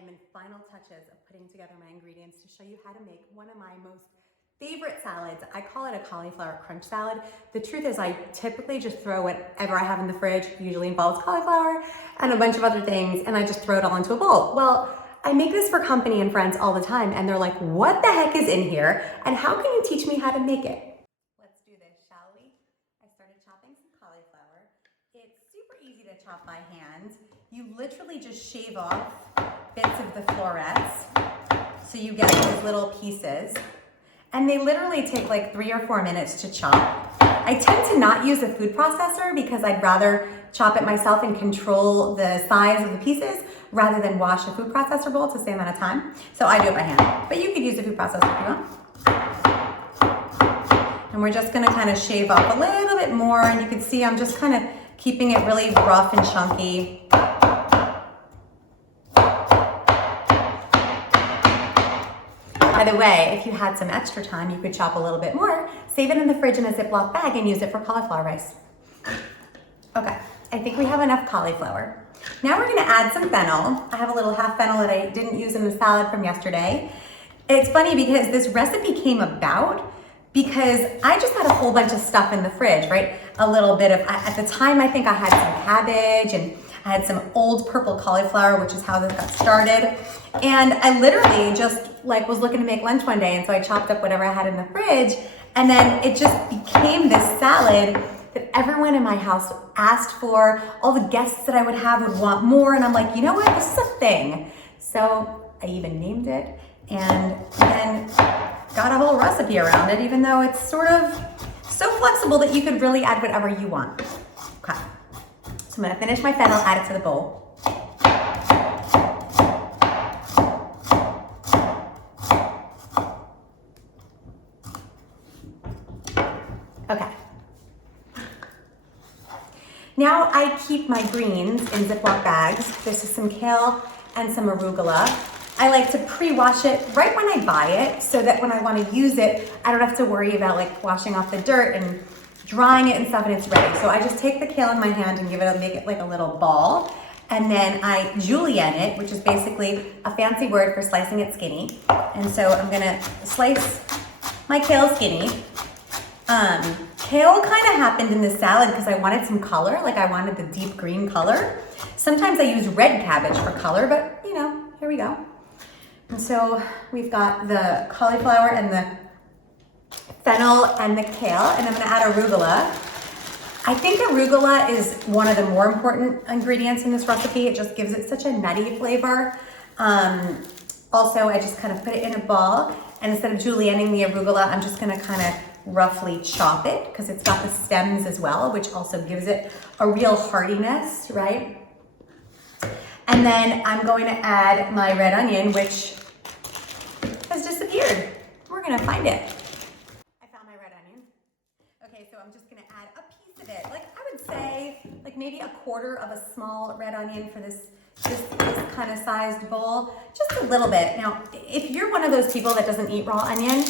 am in final touches of putting together my ingredients to show you how to make one of my most favorite salads. I call it a cauliflower crunch salad. The truth is I typically just throw whatever I have in the fridge, usually involves cauliflower and a bunch of other things, and I just throw it all into a bowl. Well, I make this for company and friends all the time, and they're like, what the heck is in here? And how can you teach me how to make it? Let's do this, shall we? I started chopping some cauliflower. It's super easy to chop by hand. You literally just shave off bits of the florets so you get these little pieces. And they literally take like 3 or 4 minutes to chop. I tend to not use a food processor because I'd rather chop it myself and control the size of the pieces rather than wash a food processor bowl to save amount of time. So I do it by hand, but you could use a food processor if you want. And we're just gonna kind of shave off a little bit more, and you can see I'm just kind of keeping it really rough and chunky. By the way, if you had some extra time, you could chop a little bit more, save it in the fridge in a Ziploc bag, and use it for cauliflower rice. Okay, I think we have enough cauliflower. Now we're gonna add some fennel. I have a little half fennel that I didn't use in the salad from yesterday. It's funny because this recipe came about because I just had a whole bunch of stuff in the fridge, right? A little bit of, at the time I think I had some cabbage, and I had some old purple cauliflower, which is how this got started. And I literally just like was looking to make lunch one day, and so I chopped up whatever I had in the fridge, and then it just became this salad that everyone in my house asked for. All the guests that I would have would want more, and I'm like, you know what, this is a thing. So I even named it, and then got a whole recipe around it, even though it's sort of so flexible that you could really add whatever you want. Okay, so I'm gonna finish my fennel, add it to the bowl. Okay. Now I keep my greens in Ziploc bags. This is some kale and some arugula. I like to pre-wash it right when I buy it so that when I want to use it, I don't have to worry about like washing off the dirt and drying it and stuff, and it's ready. So I just take the kale in my hand and make it like a little ball. And then I julienne it, which is basically a fancy word for slicing it skinny. And so I'm gonna slice my kale skinny. Kale kind of happened in this salad because I wanted some color, like I wanted the deep green color. Sometimes I use red cabbage for color, but you know, here we go. And so we've got the cauliflower and the fennel and the kale, and I'm gonna add arugula. I think arugula is one of the more important ingredients in this recipe. It just gives it such a nutty flavor. Also, I just kind of put it in a ball, and instead of julienning the arugula, I'm just gonna kind of roughly chop it because it's got the stems as well, which also gives it a real heartiness, right? And then I'm going to add my red onion, which has disappeared. We're gonna find it. I found my red onion. Okay, so I'm just gonna add a piece of it. Like I would say, like maybe a quarter of a small red onion for this kind of sized bowl, just a little bit. Now, if you're one of those people that doesn't eat raw onion,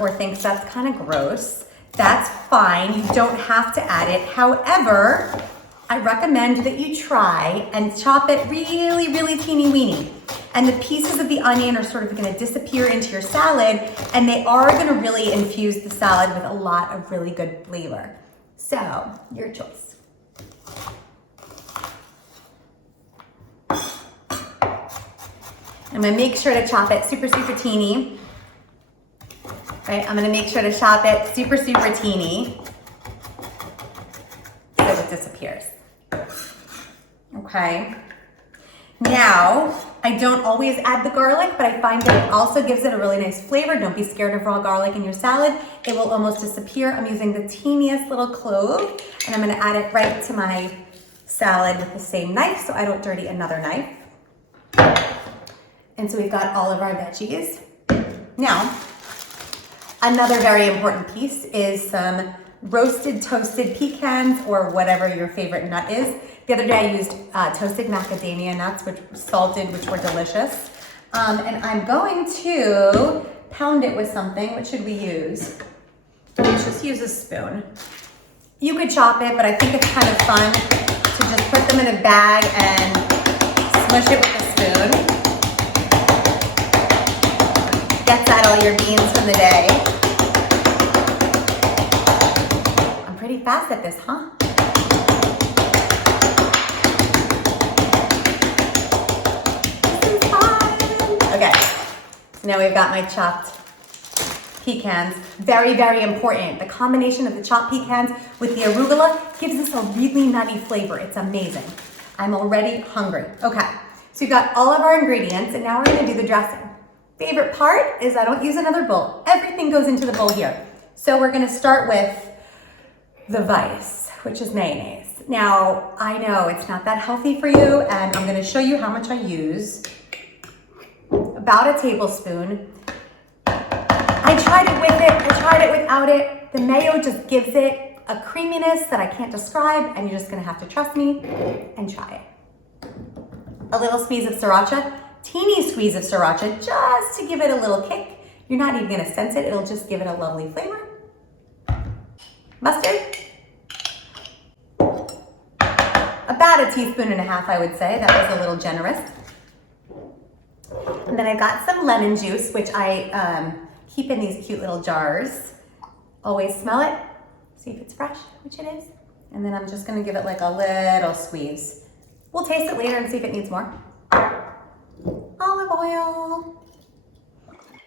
or thinks that's kind of gross, that's fine. You don't have to add it. However, I recommend that you try and chop it really, really teeny weeny. And the pieces of the onion are sort of gonna disappear into your salad, and they are gonna really infuse the salad with a lot of really good flavor. So, your choice. I'm gonna make sure to chop it super, super teeny. Right, I'm gonna make sure to chop it super, super teeny so it disappears. Okay. Now, I don't always add the garlic, but I find that it also gives it a really nice flavor. Don't be scared of raw garlic in your salad. It will almost disappear. I'm using the teeniest little clove, and I'm gonna add it right to my salad with the same knife so I don't dirty another knife. And so we've got all of our veggies. Now, another very important piece is some roasted toasted pecans, or whatever your favorite nut is. The other day I used toasted macadamia nuts, which were salted, which were delicious. And I'm going to pound it with something. What should we use? Let's just use a spoon. You could chop it, but I think it's kind of fun to just put them in a bag and smush it with a spoon. all your beans from the day. I'm pretty fast at this, huh? This is fun. Okay, so now we've got my chopped pecans. Very, very important. The combination of the chopped pecans with the arugula gives us a really nutty flavor. It's amazing. I'm already hungry. Okay, so we've got all of our ingredients, and now we're gonna do the dressing. Favorite part is I don't use another bowl. Everything goes into the bowl here. So we're gonna start with the vice, which is mayonnaise. Now, I know it's not that healthy for you, and I'm gonna show you how much I use. About a tablespoon. I tried it with it, I tried it without it. The mayo just gives it a creaminess that I can't describe, and you're just gonna have to trust me and try it. A little squeeze of sriracha, teeny squeeze of sriracha, just to give it a little kick. You're not even gonna sense it, it'll just give it a lovely flavor. Mustard. About a teaspoon and a half, I would say. That was a little generous. And then I've got some lemon juice, which I keep in these cute little jars. Always smell it, see if it's fresh, which it is. And then I'm just gonna give it like a little squeeze. We'll taste it later and see if it needs more. Olive oil.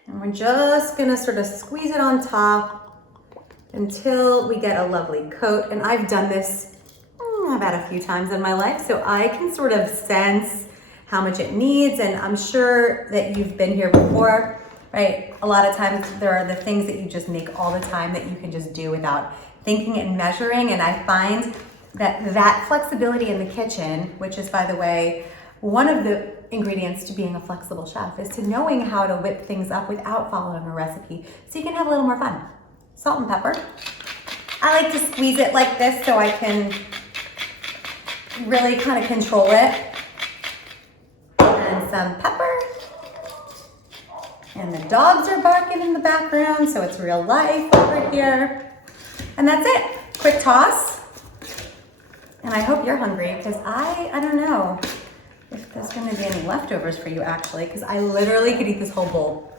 And we're just gonna sort of squeeze it on top until we get a lovely coat. And I've done this about a few times in my life, so I can sort of sense how much it needs, and I'm sure that you've been here before, right? A lot of times there are the things that you just make all the time that you can just do without thinking and measuring, and I find that flexibility in the kitchen, which is, by the way, one of the ingredients to being a flexible chef, is to knowing how to whip things up without following a recipe, so you can have a little more fun. Salt and pepper. I like to squeeze it like this so I can really kind of control it. And some pepper. And the dogs are barking in the background, so it's real life over here. And that's it. Quick toss. And I hope you're hungry, because I don't know if there's gonna be any leftovers for you, actually, because I literally could eat this whole bowl.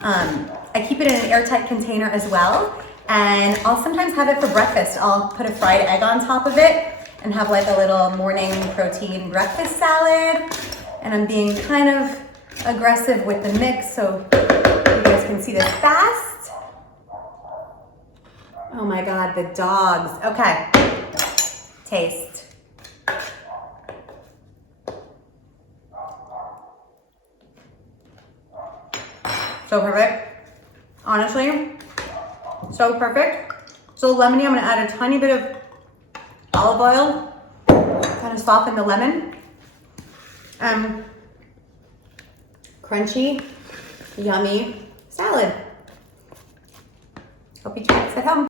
I keep it in an airtight container as well, and I'll sometimes have it for breakfast. I'll put a fried egg on top of it and have like a little morning protein breakfast salad. And I'm being kind of aggressive with the mix so you guys can see this fast. Oh my God, the dogs. Okay, taste. So perfect. Honestly, so perfect. So lemony, I'm gonna add a tiny bit of olive oil, kind of soften the lemon. Crunchy, yummy salad. Hope you try this at home.